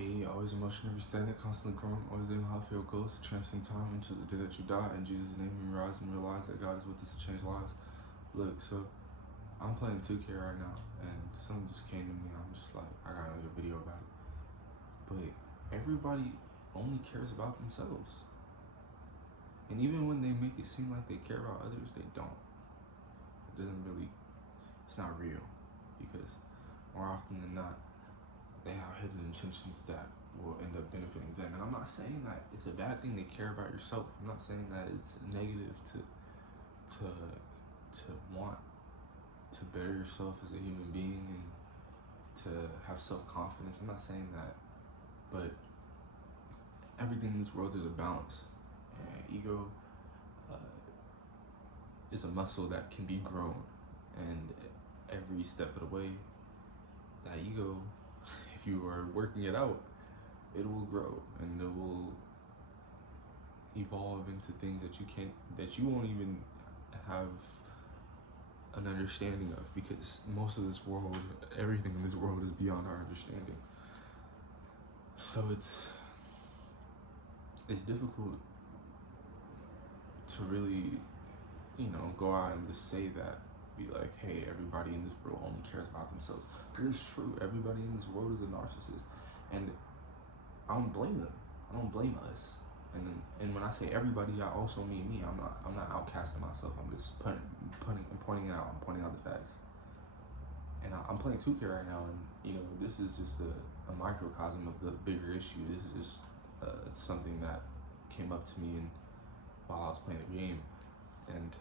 Always in motion, every stagnant, constantly growing, always aiming how field goes, transcend time until the day that you die. In Jesus' name, we rise and realize that God is with us to change lives. Look, so I'm playing 2K right now, and something just came to me. I'm just like, I gotta make a video about it. But everybody only cares about themselves. And even when they make it seem like they care about others, they don't. It doesn't really, it's not real. Because more often than not, they have hidden intentions that will end up benefiting them. And I'm not saying that it's a bad thing to care about yourself. I'm not saying that it's negative to want to better yourself as a human being and to have self-confidence. I'm not saying that, but everything in this world is a balance. And ego is a muscle that can be grown, and every step of the way, that ego, if you are working it out, it will grow and it will evolve into things that you won't even have an understanding of, because most of this world, everything in this world is beyond our understanding. So it's difficult to really, go out and just say that, be like, hey, everybody in this world only cares about themselves. Because it's true, everybody in this world is a narcissist, and I don't blame them. I don't blame us. And when I say everybody, I also mean me. I'm not outcasting myself. I'm just pointing it out. I'm pointing out the facts. And I'm playing 2K right now, and this is just a microcosm of the bigger issue. This is just something that came up to me while I was playing the game, and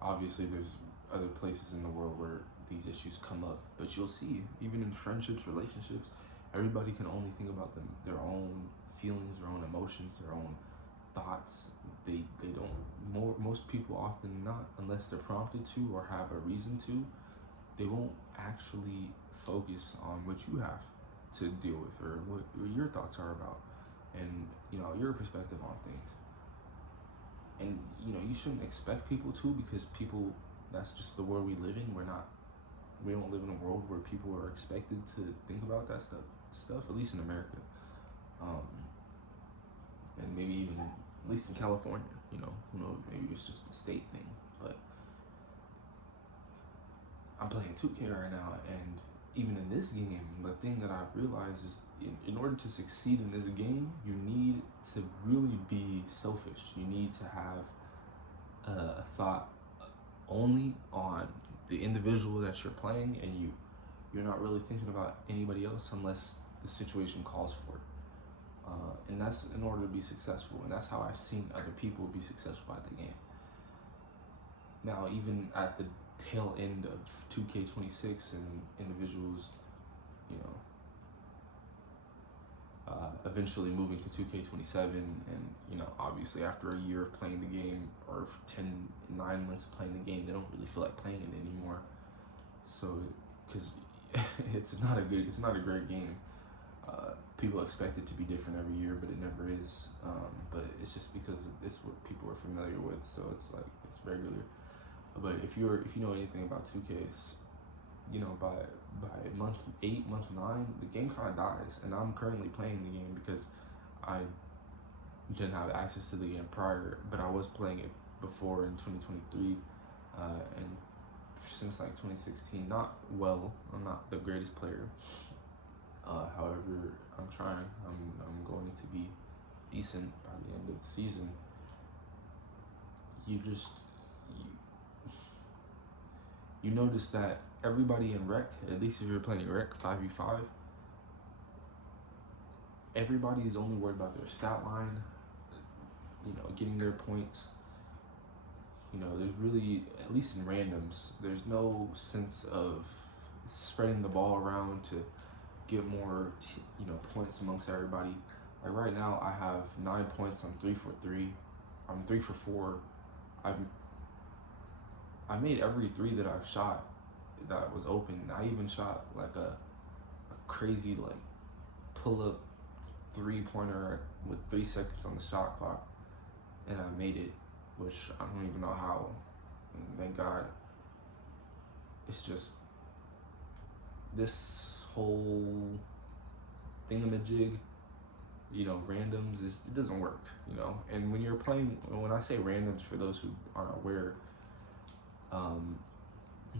obviously there's other places in the world where these issues come up, but you'll see, even in friendships, relationships, everybody can only think about their own feelings, their own emotions, their own thoughts. They don't, most people often not, unless they're prompted to or have a reason to, they won't actually focus on what you have to deal with, or what your thoughts are about, and your perspective on things. And you shouldn't expect people to, because people, that's just the world we live in. We don't live in a world where people are expected to think about that stuff, at least in America. And maybe even, at least in California, who knows, maybe it's just a state thing. But I'm playing 2K right now, and even in this game, the thing that I've realized is, in order to succeed in this game, you need to really be selfish. You need to have a thought only on the individual that you're playing, and you're not really thinking about anybody else unless the situation calls for it. And that's in order to be successful, and that's how I've seen other people be successful at the game. Now, even at the tail end of 2K26 and individuals, eventually moving to 2K27, and obviously after a year of playing the game, or 9 months of playing the game, they don't really feel like playing it anymore. So, because it's not a great game. People expect it to be different every year, but it never is. But it's just because it's what people are familiar with, so it's like it's regular. But if you know anything about 2K, it's, by month 8, month 9, the game kind of dies. And I'm currently playing the game because I didn't have access to the game prior, but I was playing it before in 2023, and since like 2016. Not well. I'm not the greatest player. However, I'm trying. I'm going to be decent by the end of the season. You notice that everybody in rec, at least if you're playing rec 5v5, everybody is only worried about their stat line, getting their points. There's really, at least in randoms, there's no sense of spreading the ball around to get more, points amongst everybody. Like right now, I have 9 points. I'm 3 for 3. I'm 3 for 4. I made every 3 that I've shot that was open. I even shot like a crazy pull up 3-pointer with 3 seconds on the shot clock, and I made it, which I don't even know how. And thank God. It's just this whole thingamajig, randoms it doesn't work, And when you're playing, when I say randoms, for those who aren't aware, um,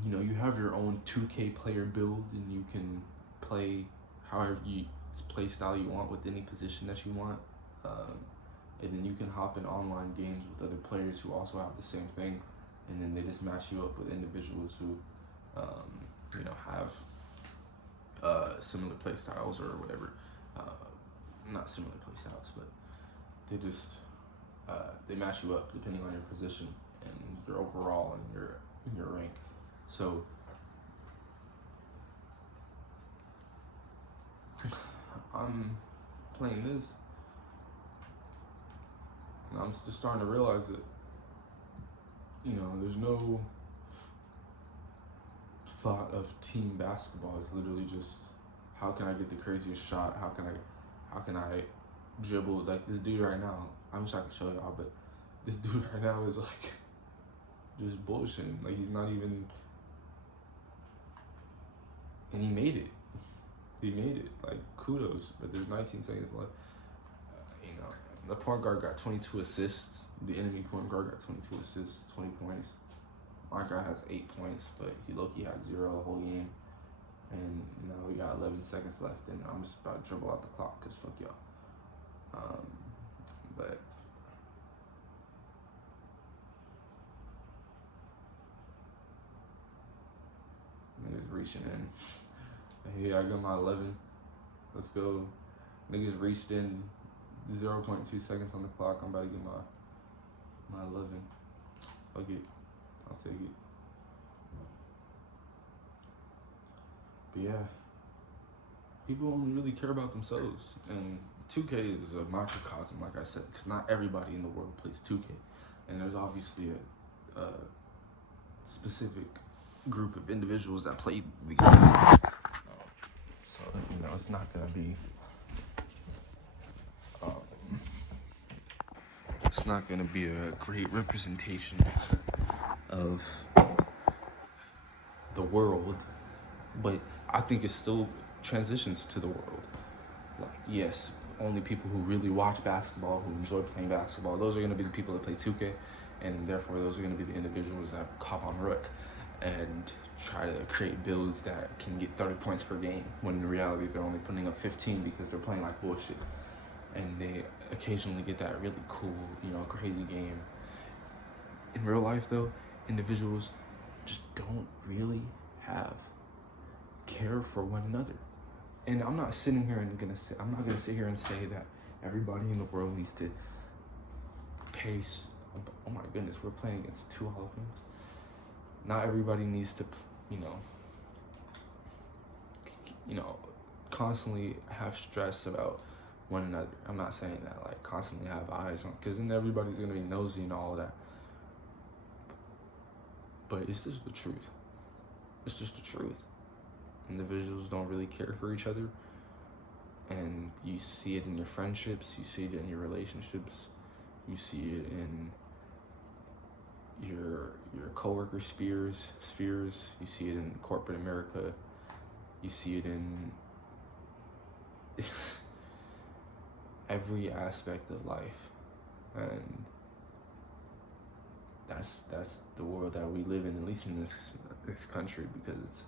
you have your own 2K player build, and you can play however you play style you want with any position that you want. And then you can hop in online games with other players who also have the same thing, and then they just match you up with individuals who, have similar play styles or whatever. Uh, Not similar play styles, but they just they match you up depending on your position and your overall and your rank. So I'm playing this, and I'm just starting to realize that there's no thought of team basketball. It's literally just, how can I get the craziest shot? How can I dribble like this dude right now? I wish I could show y'all, but this dude right now is like just bullshitting. Like, he's not even, and he made it. He made it. Like, kudos. But there's 19 seconds left. The point guard got 22 assists. The enemy point guard got 22 assists, 20 points. My guy has 8 points, but he low-key had 0 the whole game. And now we got 11 seconds left, and I'm just about to dribble out the clock because fuck y'all. But niggas reaching in. Hey, I got my 11. Let's go. Niggas reached in. 0.2 seconds on the clock. I'm about to get my 11. Fuck it. I'll take it. But yeah, people only really care about themselves, and 2K is a microcosm, like I said, because not everybody in the world plays 2K, and there's obviously a specific group of individuals that play the game. So it's not gonna be. It's not gonna be a great representation of the world, but I think it still transitions to the world. Like, yes, only people who really watch basketball, who enjoy playing basketball, those are going to be the people that play 2K, and therefore those are going to be the individuals that hop on Rook and try to create builds that can get 30 points per game, when in reality they're only putting up 15 because they're playing like bullshit. And they occasionally get that really cool, crazy game. In real life, though, individuals just don't really have care for one another. And I'm not sitting here and I'm not gonna sit here and say that everybody in the world needs to pay. Oh my goodness, we're playing against 2 Hall of Famers. Not everybody needs to, constantly have stress about one another. I'm not saying that, like, constantly have eyes on, because then everybody's gonna be nosy and all of that. But it's just the truth. It's just the truth. Individuals don't really care for each other, and you see it in your friendships, you see it in your relationships, you see it in your coworker spheres, you see it in corporate America, you see it in every aspect of life. And that's the world that we live in, at least in this country, because it's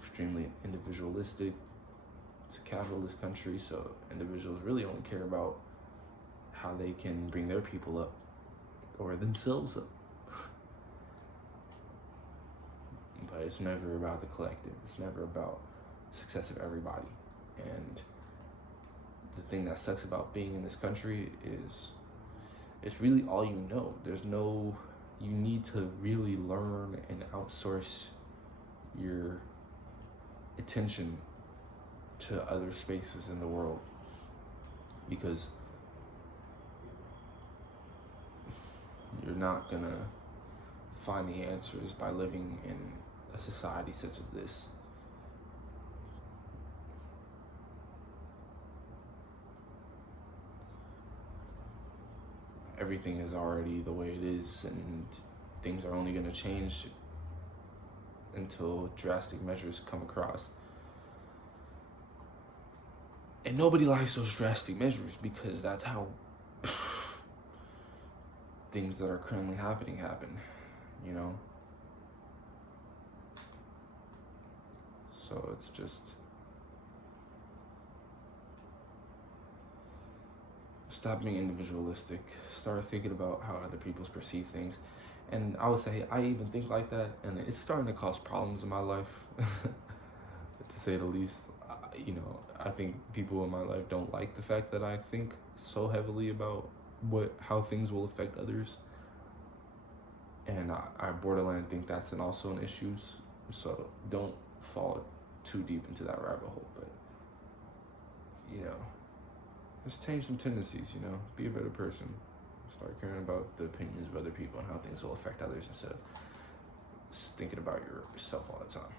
extremely individualistic. It's a capitalist country, so individuals really only care about how they can bring their people up or themselves up. But it's never about the collective. It's never about success of everybody. And the thing that sucks about being in this country is it's really all you know. You need to really learn and outsource your attention to other spaces in the world, because you're not gonna find the answers by living in a society such as this. Everything is already the way it is, and things are only going to change in until drastic measures come across. And nobody likes those drastic measures because that's how things that are currently happening happen, you know? So it's just, stop being individualistic, start thinking about how other people perceive things. And I would say I even think like that, and it's starting to cause problems in my life, to say the least. You know, I think people in my life don't like the fact that I think so heavily about how things will affect others, and I borderline think that's also an issue. So don't fall too deep into that rabbit hole. But you know, just change some tendencies. You know, be a better person. Start caring about the opinions of other people and how things will affect others instead of just thinking about yourself all the time.